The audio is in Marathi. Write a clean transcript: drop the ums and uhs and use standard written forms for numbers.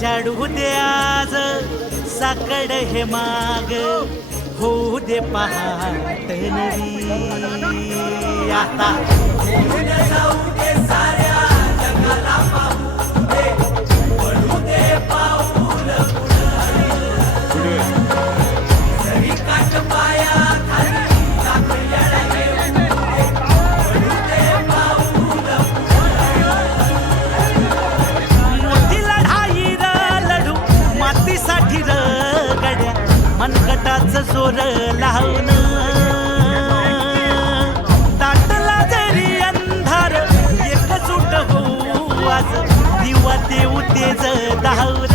झाडू दे आज साकड हे माग होऊ दे पहाट नवी आता जाऊ दे साऱ्या जगाला पाहू दे पडू दे पाऊल पुढे सरी काट पाया खाली टाकलेला घेऊन दे पडू दे पाऊल मोठी लढाई र लढू मातीसाठी र गड्या मनगटाचं जोर लावून दाटला जरी अंधार एकजूट होऊ आज दिवा देऊ तेज धावून